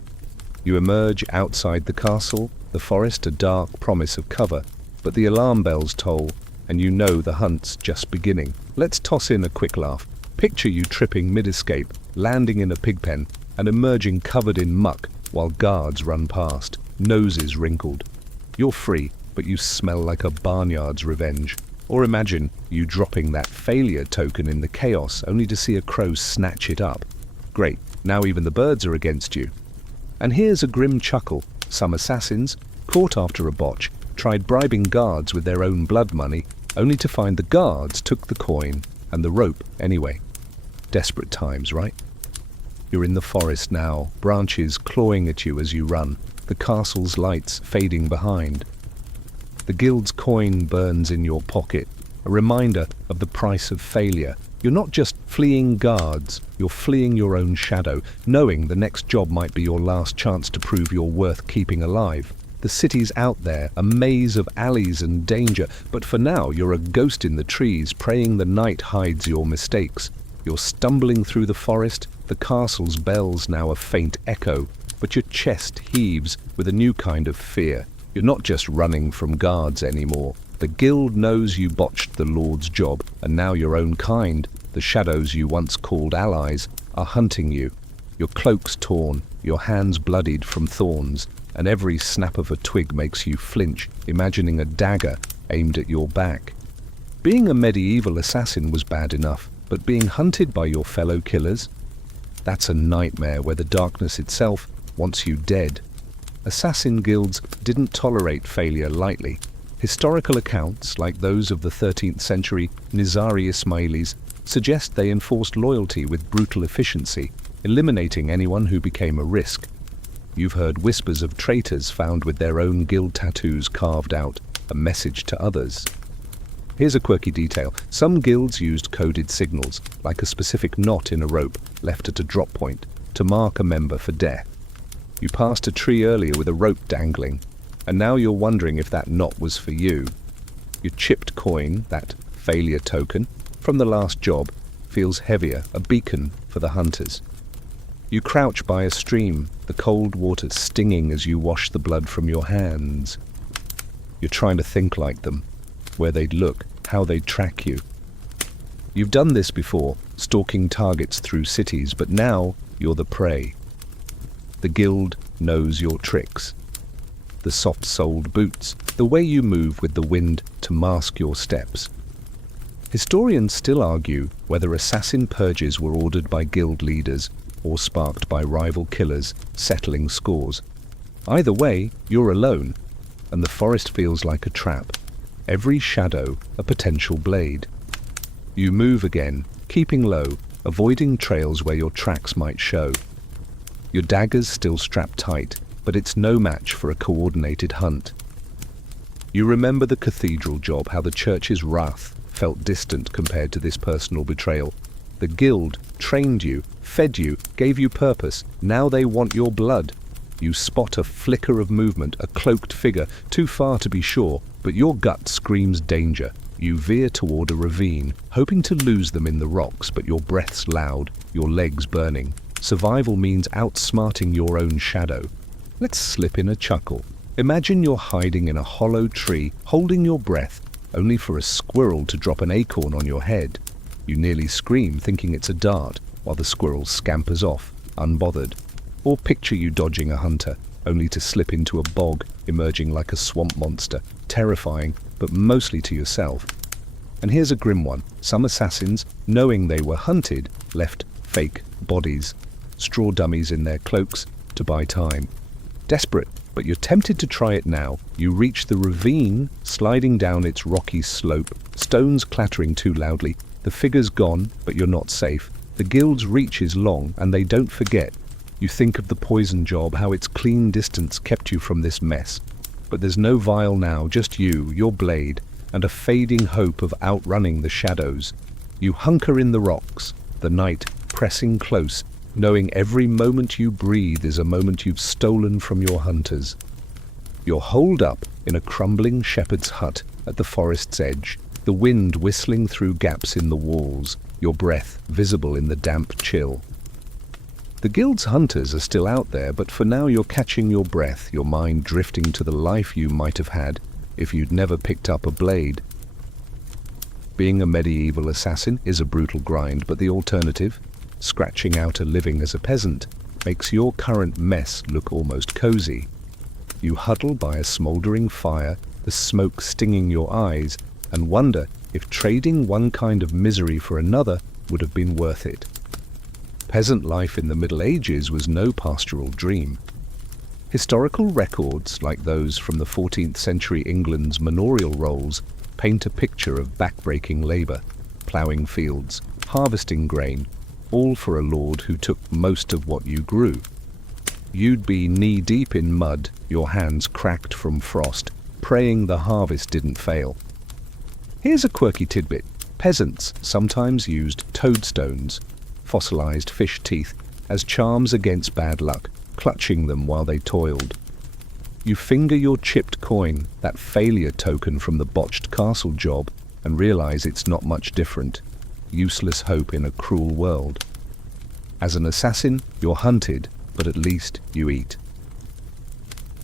You emerge outside the castle, the forest a dark promise of cover, but the alarm bells toll, and you know the hunt's just beginning. Let's toss in a quick laugh. Picture you tripping mid-escape, landing in a pigpen, and emerging covered in muck while guards run past, noses wrinkled. You're free, but you smell like a barnyard's revenge. Or imagine you dropping that failure token in the chaos only to see a crow snatch it up. Great, now even the birds are against you. And here's a grim chuckle. Some assassins, caught after a botch, tried bribing guards with their own blood money, only to find the guards took the coin and the rope anyway. Desperate times, right? You're in the forest now, branches clawing at you as you run, the castle's lights fading behind. The guild's coin burns in your pocket, a reminder of the price of failure. You're not just fleeing guards, you're fleeing your own shadow, knowing the next job might be your last chance to prove you're worth keeping alive. The city's out there, a maze of alleys and danger, but for now you're a ghost in the trees, praying the night hides your mistakes. You're stumbling through the forest, the castle's bells now a faint echo, but your chest heaves with a new kind of fear. You're not just running from guards anymore. The guild knows you botched the Lord's job, and now your own kind, the shadows you once called allies, are hunting you. Your cloak's torn, your hands bloodied from thorns, and every snap of a twig makes you flinch, imagining a dagger aimed at your back. Being a medieval assassin was bad enough, but being hunted by your fellow killers? That's a nightmare where the darkness itself wants you dead. Assassin guilds didn't tolerate failure lightly. Historical accounts, like those of the 13th century Nizari Ismailis, suggest they enforced loyalty with brutal efficiency, eliminating anyone who became a risk. You've heard whispers of traitors found with their own guild tattoos carved out, a message to others. Here's a quirky detail. Some guilds used coded signals, like a specific knot in a rope left at a drop point, to mark a member for death. You passed a tree earlier with a rope dangling, and now you're wondering if that knot was for you. Your chipped coin, that failure token, from the last job, feels heavier, a beacon for the hunters. You crouch by a stream, the cold water stinging as you wash the blood from your hands. You're trying to think like them, where they'd look, how they'd track you. You've done this before, stalking targets through cities, but now you're the prey. The guild knows your tricks. The soft-soled boots, the way you move with the wind to mask your steps. Historians still argue whether assassin purges were ordered by guild leaders or sparked by rival killers settling scores. Either way, you're alone, and the forest feels like a trap. Every shadow a potential blade. You move again, keeping low, avoiding trails where your tracks might show. Your dagger's still strapped tight, but it's no match for a coordinated hunt. You remember the cathedral job, how the church's wrath felt distant compared to this personal betrayal. The guild trained you, fed you, gave you purpose. Now they want your blood. You spot a flicker of movement, a cloaked figure, too far to be sure, but your gut screams danger. You veer toward a ravine, hoping to lose them in the rocks, but your breath's loud, your legs burning. Survival means outsmarting your own shadow. Let's slip in a chuckle. Imagine you're hiding in a hollow tree, holding your breath, only for a squirrel to drop an acorn on your head. You nearly scream, thinking it's a dart, while the squirrel scampers off, unbothered. Or picture you dodging a hunter, only to slip into a bog, emerging like a swamp monster, terrifying, but mostly to yourself. And here's a grim one. Some assassins, knowing they were hunted, left fake bodies, straw dummies in their cloaks, to buy time. Desperate, but you're tempted to try it now. You reach the ravine, sliding down its rocky slope, stones clattering too loudly. The figure's gone, but you're not safe. The guild's reach is long, and they don't forget. You think of the poison job, how its clean distance kept you from this mess. But there's no vial now, just you, your blade, and a fading hope of outrunning the shadows. You hunker in the rocks, the night pressing close, knowing every moment you breathe is a moment you've stolen from your hunters. You're holed up in a crumbling shepherd's hut at the forest's edge, the wind whistling through gaps in the walls, your breath visible in the damp chill. The guild's hunters are still out there, but for now you're catching your breath, your mind drifting to the life you might have had if you'd never picked up a blade. Being a medieval assassin is a brutal grind, but the alternative, scratching out a living as a peasant, makes your current mess look almost cozy. You huddle by a smouldering fire, the smoke stinging your eyes, and wonder if trading one kind of misery for another would have been worth it. Peasant life in the Middle Ages was no pastoral dream. Historical records, like those from the 14th century England's manorial rolls, paint a picture of backbreaking labour, ploughing fields, harvesting grain, all for a lord who took most of what you grew. You'd be knee-deep in mud, your hands cracked from frost, praying the harvest didn't fail. Here's a quirky tidbit. Peasants sometimes used toadstones, fossilized fish teeth, as charms against bad luck, clutching them while they toiled. You finger your chipped coin, that failure token from the botched castle job, and realize it's not much different. Useless hope in a cruel world. As an assassin, you're hunted, but at least you eat.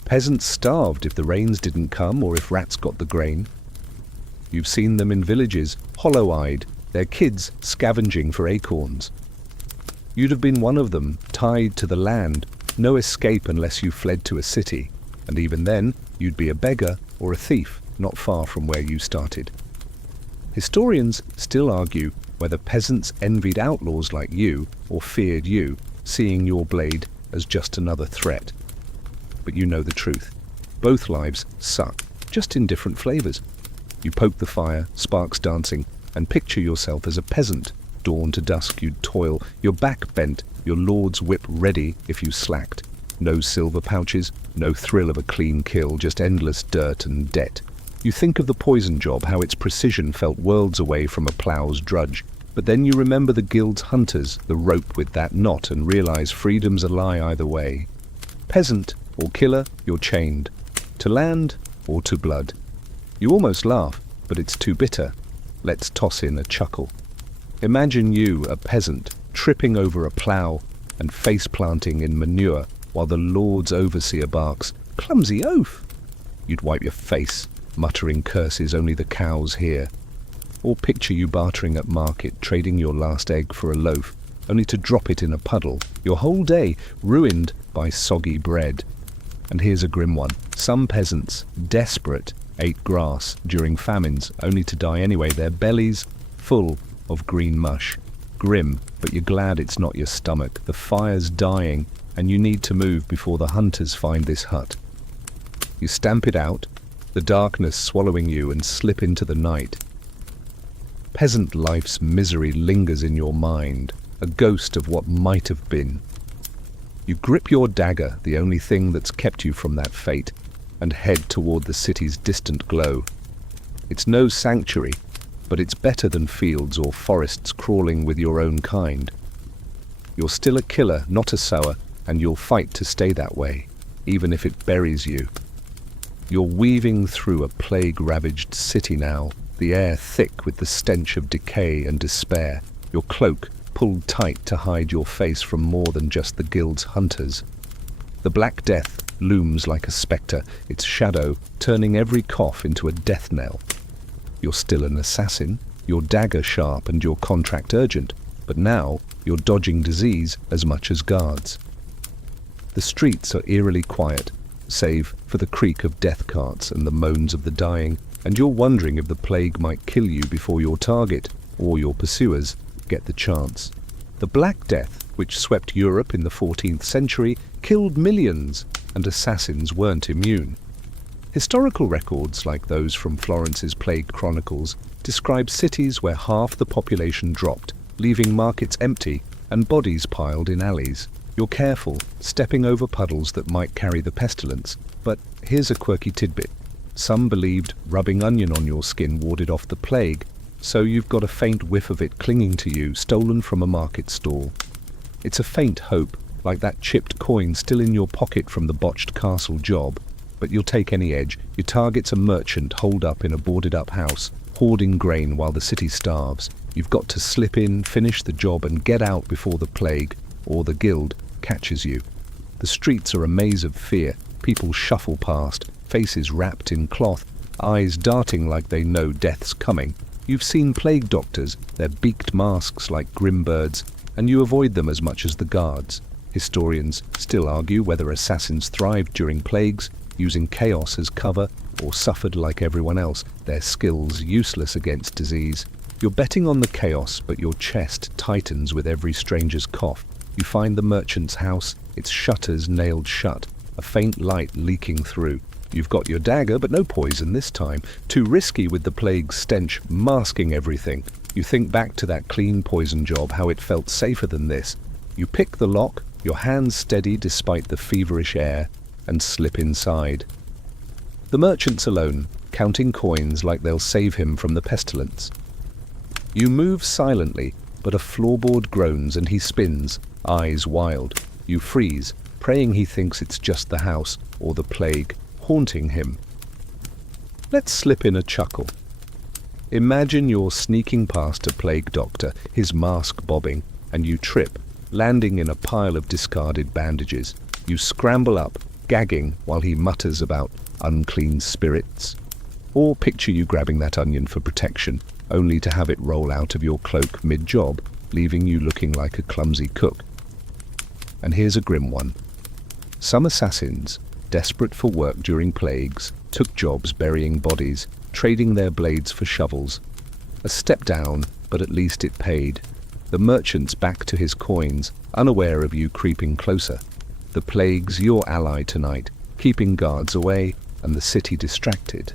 Peasants starved if the rains didn't come or if rats got the grain. You've seen them in villages, hollow-eyed, their kids scavenging for acorns. You'd have been one of them, tied to the land, no escape unless you fled to a city, and even then, you'd be a beggar or a thief not far from where you started. Historians still argue whether peasants envied outlaws like you or feared you, seeing your blade as just another threat. But you know the truth. Both lives suck, just in different flavors. You poke the fire, sparks dancing, and picture yourself as a peasant. Dawn to dusk you'd toil, your back bent, your lord's whip ready if you slacked. No silver pouches, no thrill of a clean kill, just endless dirt and debt. You think of the poison job, how its precision felt worlds away from a plough's drudge. But then you remember the guild's hunters, the rope with that knot, and realize freedom's a lie either way. Peasant or killer, you're chained. To land or to blood. You almost laugh, but it's too bitter. Let's toss in a chuckle. Imagine you, a peasant, tripping over a plough and face-planting in manure while the Lord's overseer barks, "Clumsy oaf!" You'd wipe your face, muttering curses only the cows hear. Or picture you bartering at market, trading your last egg for a loaf, only to drop it in a puddle, your whole day ruined by soggy bread. And here's a grim one. Some peasants, desperate, ate grass during famines, only to die anyway, their bellies full of green mush. Grim, but you're glad it's not your stomach. The fire's dying, and you need to move before the hunters find this hut. You stamp it out, the darkness swallowing you, and slip into the night. Peasant life's misery lingers in your mind, a ghost of what might have been. You grip your dagger, the only thing that's kept you from that fate, and head toward the city's distant glow. It's no sanctuary, but it's better than fields or forests crawling with your own kind. You're still a killer, not a sower, and you'll fight to stay that way, even if it buries you. You're weaving through a plague-ravaged city now, the air thick with the stench of decay and despair, your cloak pulled tight to hide your face from more than just the guild's hunters. The Black Death looms like a spectre, its shadow turning every cough into a death knell. You're still an assassin, your dagger sharp and your contract urgent, but now you're dodging disease as much as guards. The streets are eerily quiet, save for the creak of death carts and the moans of the dying, and you're wondering if the plague might kill you before your target, or your pursuers, get the chance. The Black Death, which swept Europe in the 14th century, killed millions, and assassins weren't immune. Historical records, like those from Florence's Plague Chronicles, describe cities where half the population dropped, leaving markets empty and bodies piled in alleys. You're careful, stepping over puddles that might carry the pestilence. But here's a quirky tidbit. Some believed rubbing onion on your skin warded off the plague, so you've got a faint whiff of it clinging to you, stolen from a market stall. It's a faint hope, like that chipped coin still in your pocket from the botched castle job. But you'll take any edge. Your target's a merchant holed up in a boarded-up house, hoarding grain while the city starves. You've got to slip in, finish the job, and get out before the plague, or the guild, catches you. The streets are a maze of fear. People shuffle past, faces wrapped in cloth, eyes darting like they know death's coming. You've seen plague doctors, their beaked masks like grim birds, and you avoid them as much as the guards. Historians still argue whether assassins thrived during plagues, using chaos as cover, or suffered like everyone else, their skills useless against disease. You're betting on the chaos, but your chest tightens with every stranger's cough. You find the merchant's house, its shutters nailed shut, a faint light leaking through. You've got your dagger, but no poison this time. Too risky with the plague's stench masking everything. You think back to that clean poison job, how it felt safer than this. You pick the lock, your hands steady despite the feverish air, and slip inside. The merchant's alone, counting coins like they'll save him from the pestilence. You move silently, but a floorboard groans and he spins, eyes wild. You freeze, praying he thinks it's just the house or the plague haunting him. Let's slip in a chuckle. Imagine you're sneaking past a plague doctor, his mask bobbing, and you trip, landing in a pile of discarded bandages. You scramble up, gagging, while he mutters about unclean spirits. Or picture you grabbing that onion for protection, only to have it roll out of your cloak mid-job, leaving you looking like a clumsy cook. And here's a grim one. Some assassins, desperate for work during plagues, took jobs burying bodies, trading their blades for shovels. A step down, but at least it paid. The merchant's back to his coins, unaware of you creeping closer. The plague's your ally tonight, keeping guards away and the city distracted.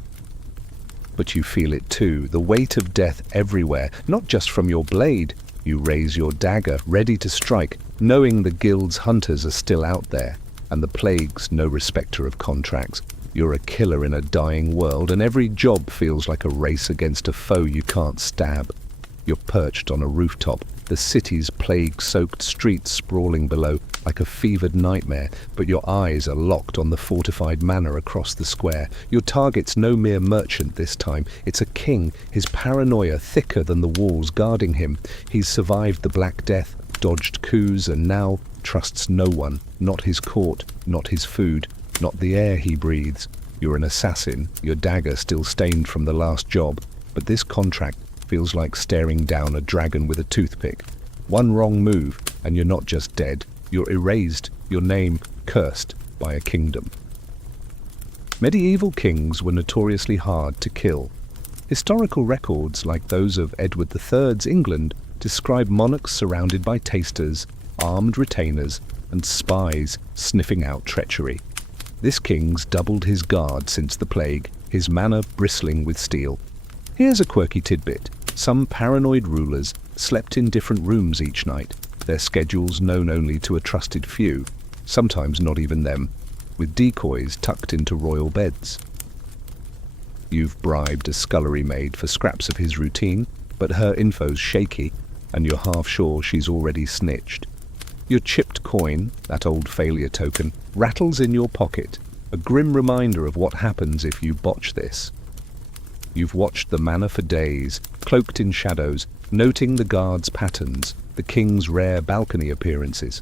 But you feel it too, the weight of death everywhere, not just from your blade. You raise your dagger, ready to strike, knowing the guild's hunters are still out there, and the plague's no respecter of contracts. You're a killer in a dying world, and every job feels like a race against a foe you can't stab. You're perched on a rooftop, the city's plague-soaked streets sprawling below like a fevered nightmare, but your eyes are locked on the fortified manor across the square. Your target's no mere merchant this time, it's a king, his paranoia thicker than the walls guarding him. He's survived the Black Death, dodged coups, and now trusts no one, not his court, not his food, not the air he breathes. You're an assassin, your dagger still stained from the last job, but this contract feels like staring down a dragon with a toothpick. One wrong move, and you're not just dead, you're erased, your name cursed by a kingdom. Medieval kings were notoriously hard to kill. Historical records like those of Edward III's England describe monarchs surrounded by tasters, armed retainers, and spies sniffing out treachery. This king's doubled his guard since the plague, his manor bristling with steel. Here's a quirky tidbit. Some paranoid rulers slept in different rooms each night, their schedules known only to a trusted few, sometimes not even them, with decoys tucked into royal beds. You've bribed a scullery maid for scraps of his routine, but her info's shaky, and you're half sure she's already snitched. Your chipped coin, that old failure token, rattles in your pocket, a grim reminder of what happens if you botch this. You've watched the manor for days, cloaked in shadows, noting the guards' patterns, the king's rare balcony appearances.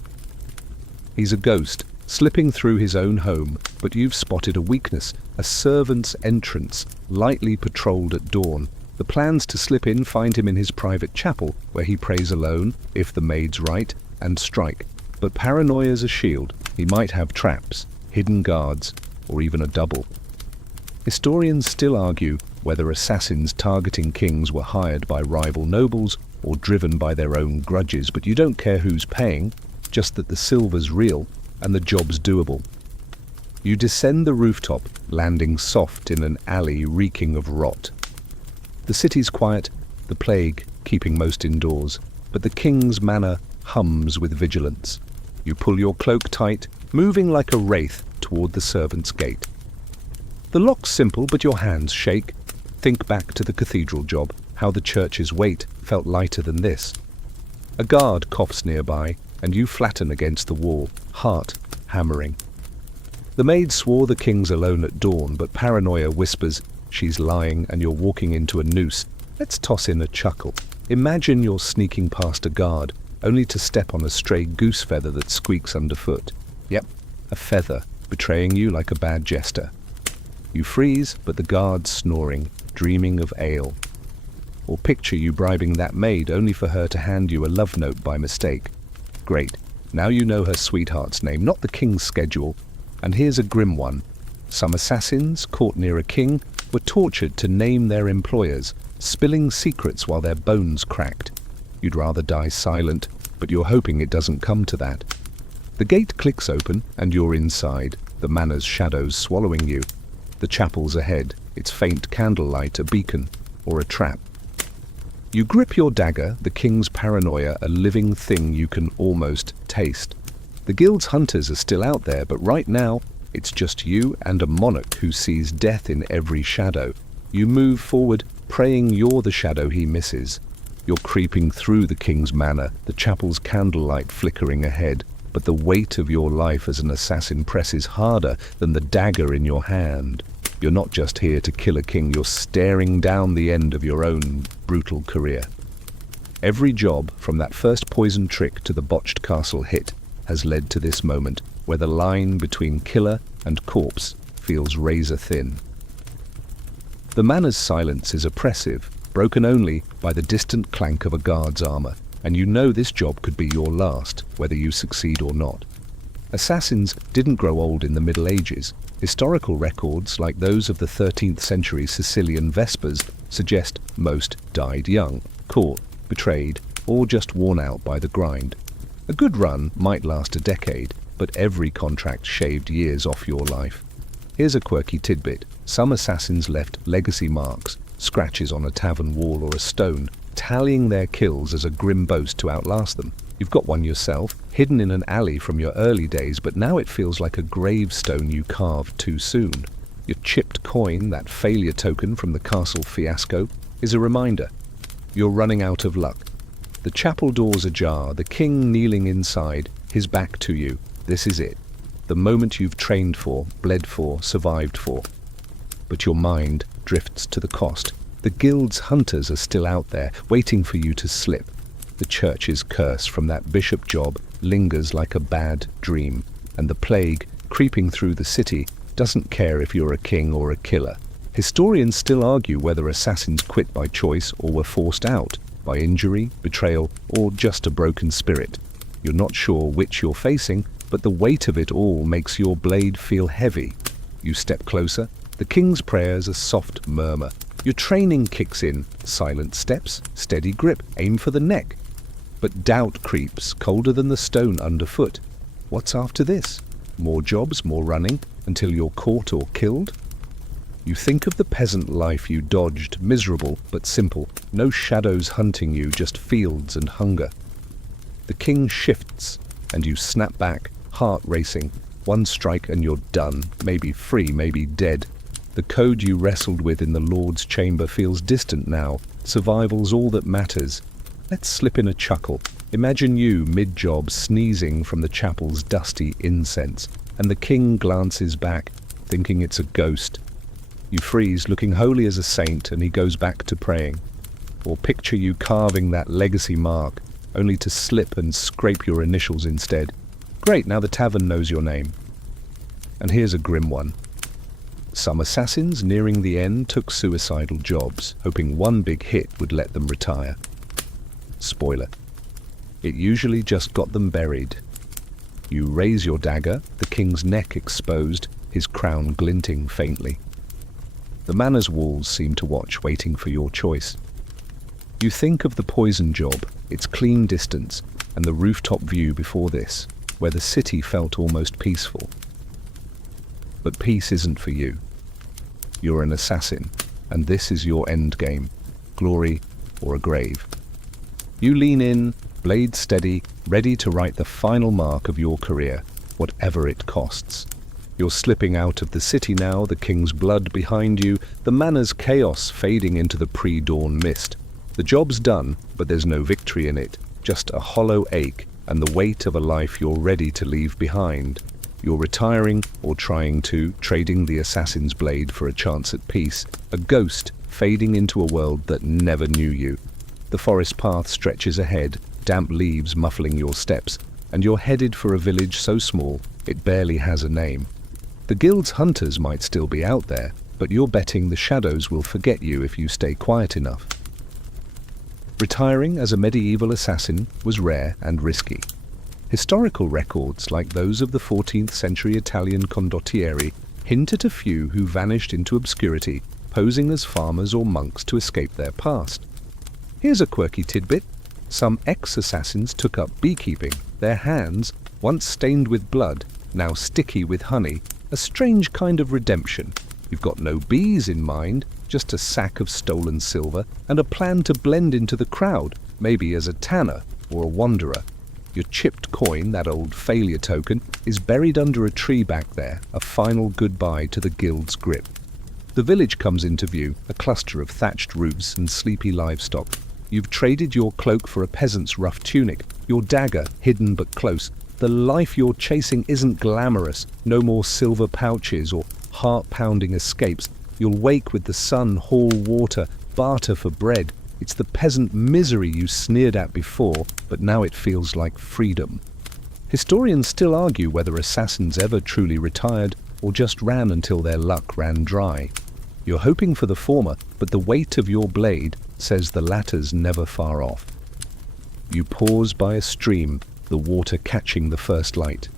He's a ghost, slipping through his own home, but you've spotted a weakness, a servant's entrance, lightly patrolled at dawn. The plans to slip in find him in his private chapel, where he prays alone, if the maid's right, and strike. But paranoia's a shield. He might have traps, hidden guards, or even a double. Historians still argue whether assassins targeting kings were hired by rival nobles or driven by their own grudges, but you don't care who's paying, just that the silver's real and the job's doable. You descend the rooftop, landing soft in an alley reeking of rot. The city's quiet, the plague keeping most indoors, but the king's manor hums with vigilance. You pull your cloak tight, moving like a wraith toward the servant's gate. The lock's simple, but your hands shake. Think back to the cathedral job, how the church's weight felt lighter than this. A guard coughs nearby, and you flatten against the wall, heart hammering. The maid swore the king's alone at dawn, but paranoia whispers she's lying and you're walking into a noose. Let's toss in a chuckle. Imagine you're sneaking past a guard, only to step on a stray goose feather that squeaks underfoot. Yep, a feather, betraying you like a bad jester. You freeze, but the guard's snoring, dreaming of ale. Or picture you bribing that maid only for her to hand you a love note by mistake. Great, now you know her sweetheart's name, not the king's schedule. And here's a grim one. Some assassins, caught near a king, were tortured to name their employers, spilling secrets while their bones cracked. You'd rather die silent, but you're hoping it doesn't come to that. The gate clicks open, and you're inside, the manor's shadows swallowing you. The chapel's ahead, its faint candlelight a beacon or a trap. You grip your dagger, the king's paranoia a living thing you can almost taste. The guild's hunters are still out there, but right now, it's just you and a monarch who sees death in every shadow. You move forward, praying you're the shadow he misses. You're creeping through the king's manor, the chapel's candlelight flickering ahead, but the weight of your life as an assassin presses harder than the dagger in your hand. You're not just here to kill a king, you're staring down the end of your own brutal career. Every job, from that first poison trick to the botched castle hit, has led to this moment, where the line between killer and corpse feels razor thin. The manor's silence is oppressive, broken only by the distant clank of a guard's armor, and you know this job could be your last, whether you succeed or not. Assassins didn't grow old in the Middle Ages. Historical records, like those of the 13th century Sicilian Vespers, suggest most died young, caught, betrayed, or just worn out by the grind. A good run might last a decade, but every contract shaved years off your life. Here's a quirky tidbit. Some assassins left legacy marks, scratches on a tavern wall or a stone, tallying their kills as a grim boast to outlast them. You've got one yourself, hidden in an alley from your early days, but now it feels like a gravestone you carved too soon. Your chipped coin, that failure token from the castle fiasco, is a reminder. You're running out of luck. The chapel doors ajar, the king kneeling inside, his back to you. This is it. The moment you've trained for, bled for, survived for. But your mind drifts to the cost. The guild's hunters are still out there, waiting for you to slip. The church's curse from that bishop job lingers like a bad dream, and the plague, creeping through the city, doesn't care if you're a king or a killer. Historians still argue whether assassins quit by choice or were forced out, by injury, betrayal, or just a broken spirit. You're not sure which you're facing, but the weight of it all makes your blade feel heavy. You step closer, the king's prayers a soft murmur. Your training kicks in, silent steps, steady grip, aim for the neck. But doubt creeps, colder than the stone underfoot. What's after this? More jobs, more running, until you're caught or killed? You think of the peasant life you dodged, miserable but simple, no shadows hunting you, just fields and hunger. The king shifts, and you snap back, heart racing. One strike and you're done, maybe free, maybe dead. The code you wrestled with in the Lord's chamber feels distant now. Survival's all that matters. Let's slip in a chuckle. Imagine you, mid-job, sneezing from the chapel's dusty incense, and the king glances back, thinking it's a ghost. You freeze, looking holy as a saint, and he goes back to praying. Or picture you carving that legacy mark, only to slip and scrape your initials instead. Great, now the tavern knows your name. And here's a grim one. Some assassins nearing the end took suicidal jobs, hoping one big hit would let them retire. Spoiler. It usually just got them buried. You raise your dagger, the king's neck exposed, his crown glinting faintly. The manor's walls seem to watch, waiting for your choice. You think of the poison job, its clean distance, and the rooftop view before this, where the city felt almost peaceful. But peace isn't for you. You're an assassin, and this is your end game, glory or a grave. You lean in, blade steady, ready to write the final mark of your career, whatever it costs. You're slipping out of the city now, the king's blood behind you, the manor's chaos fading into the pre-dawn mist. The job's done, but there's no victory in it, just a hollow ache and the weight of a life you're ready to leave behind. You're retiring, or trying to, trading the assassin's blade for a chance at peace, a ghost fading into a world that never knew you. The forest path stretches ahead, damp leaves muffling your steps, and you're headed for a village so small it barely has a name. The guild's hunters might still be out there, but you're betting the shadows will forget you if you stay quiet enough. Retiring as a medieval assassin was rare and risky. Historical records, like those of the 14th century Italian condottieri, hint at a few who vanished into obscurity, posing as farmers or monks to escape their past. Here's a quirky tidbit. Some ex-assassins took up beekeeping, their hands, once stained with blood, now sticky with honey, a strange kind of redemption. You've got no bees in mind, just a sack of stolen silver and a plan to blend into the crowd, maybe as a tanner or a wanderer. Your chipped coin, that old failure token, is buried under a tree back there, a final goodbye to the guild's grip. The village comes into view, a cluster of thatched roofs and sleepy livestock. You've traded your cloak for a peasant's rough tunic, your dagger hidden but close. The life you're chasing isn't glamorous, no more silver pouches or heart-pounding escapes. You'll wake with the sun, haul water, barter for bread. It's the peasant misery you sneered at before, but now it feels like freedom. Historians still argue whether assassins ever truly retired or just ran until their luck ran dry. You're hoping for the former, but the weight of your blade says the latter's never far off. You pause by a stream, the water catching the first light.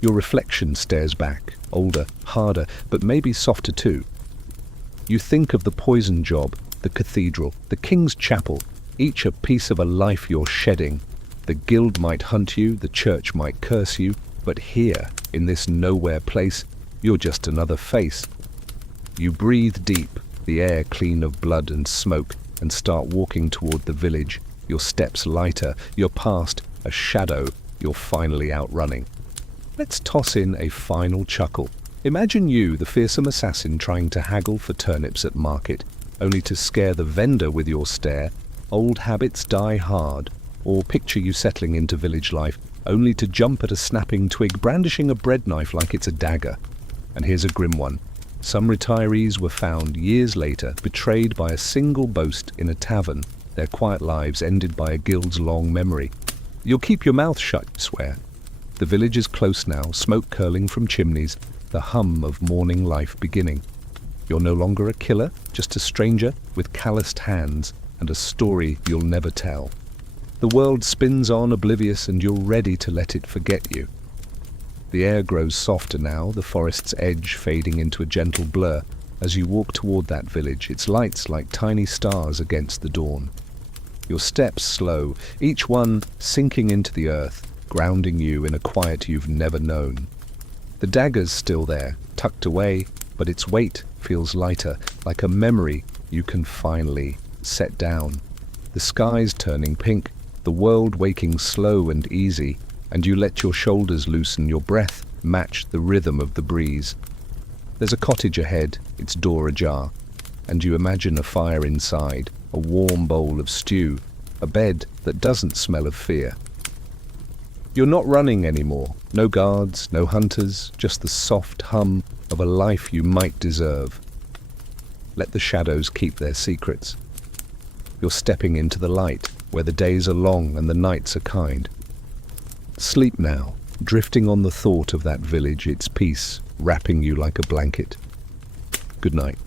Your reflection stares back, older, harder, but maybe softer too. You think of the poison job, the cathedral, the king's chapel, each a piece of a life you're shedding. The guild might hunt you, the church might curse you, but here, in this nowhere place, you're just another face. You breathe deep, the air clean of blood and smoke, and start walking toward the village, your steps lighter, your past a shadow, you're finally outrunning. Let's toss in a final chuckle. Imagine you, the fearsome assassin, trying to haggle for turnips at market, only to scare the vendor with your stare. Old habits die hard. Or picture you settling into village life, only to jump at a snapping twig, brandishing a bread knife like it's a dagger. And here's a grim one. Some retirees were found years later, betrayed by a single boast in a tavern, their quiet lives ended by a guild's long memory. You'll keep your mouth shut, you swear. The village is close now, smoke curling from chimneys, the hum of morning life beginning. You're no longer a killer, just a stranger with calloused hands and a story you'll never tell. The world spins on oblivious and you're ready to let it forget you. The air grows softer now, the forest's edge fading into a gentle blur. As you walk toward that village, its lights like tiny stars against the dawn. Your steps slow, each one sinking into the earth, grounding you in a quiet you've never known. The dagger's still there, tucked away, but its weight feels lighter, like a memory you can finally set down. The sky's turning pink, the world waking slow and easy, and you let your shoulders loosen, your breath match the rhythm of the breeze. There's a cottage ahead, its door ajar, and you imagine a fire inside, a warm bowl of stew, a bed that doesn't smell of fear. You're not running anymore, no guards, no hunters, just the soft hum of a life you might deserve. Let the shadows keep their secrets. You're stepping into the light, where the days are long and the nights are kind. Sleep now, drifting on the thought of that village, its peace, wrapping you like a blanket. Good night.